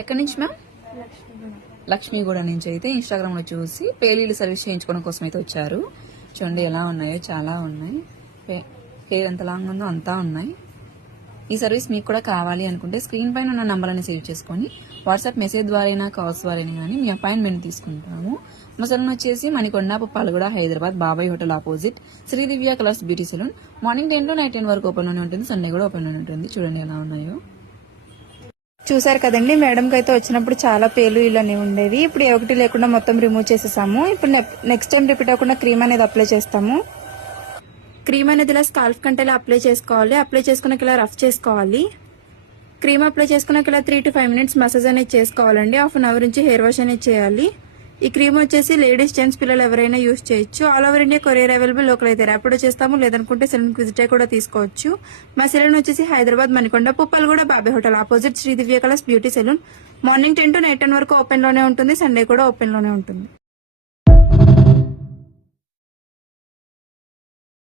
ఎక్కడి నుంచి మ్యామ్? లక్ష్మీగూడ నుంచి అయితే ఇన్స్టాగ్రామ్ లో చూసి పేలీలు సర్వీస్ చేయించుకోవడం కోసం అయితే వచ్చారు. చూడండి ఎలా ఉన్నాయో, చాలా ఉన్నాయి. హెయిర్ ఎంత లాంగ్ ఉందో అంతా ఉన్నాయి. ఈ సర్వీస్ మీకు కూడా కావాలి అనుకుంటే స్క్రీన్ పైన ఉన్న నంబర్ని సేవ్ చేసుకొని వాట్సాప్ మెసేజ్ ద్వారా కాల్స్ ద్వారా కానీ మీ అపాయింట్మెంట్ తీసుకుంటాము. మా సలూన్ వచ్చేసి Manikonda, Puppalaguda, Hyderabad, Babai hotel opposite Sri Divya colours beauty salon. Morning 10 to night 10 వరకు ఓపెన్ లోనే ఉంటుంది. సండే కూడా ఓపెన్ లోనే ఉంటుంది. చూడండి ఎలా ఉన్నాయో. చూసారు కదండి, మేడంకి అయితే వచ్చినప్పుడు చాలా పేలు ఇలానే ఉండేవి. ఇప్పుడు ఒకటి లేకుండా మొత్తం రిమూవ్ చేసేసాము. ఇప్పుడు నెక్స్ట్ టైం రిపీట్ అవ్వకుండా క్రీమ్ అనేది అప్లై చేస్తాము. క్రీమ్ అనేది ఇలా స్కాల్ఫ్ కంటే ఇలా అప్లై చేసుకోవాలి. అప్లై చేసుకున్నాక ఇలా రఫ్ చేసుకోవాలి. క్రీమ్ అప్లై చేసుకున్నాక ఇలా 3 to 5 minutes మసాజ్ అనేది చేసుకోవాలండి. 1/2 hour నుంచి హెయిర్ వాష్ అనేది చేయాలి. ఈ క్రీమ్ వచ్చేసి లేడీస్, జెంట్స్, పిల్లలు ఎవరైనా యూజ్ చేయొచ్చు. All over India courier available. Local అయితే ర్యాపిడో చేస్తాము, లేదనుకుంటే సెలూన్ విజిట్ కూడా తీసుకోవచ్చు. మా సెలూన్ వచ్చేసి Hyderabad, Manikonda, Puppalaguda, Babai hotel opposite Sri Divya colours beauty salon. Morning 10 to night 10 వరకు ఓపెన్ లోనే ఉంటుంది. సండే కూడా ఓపెన్ లోనే ఉంటుంది.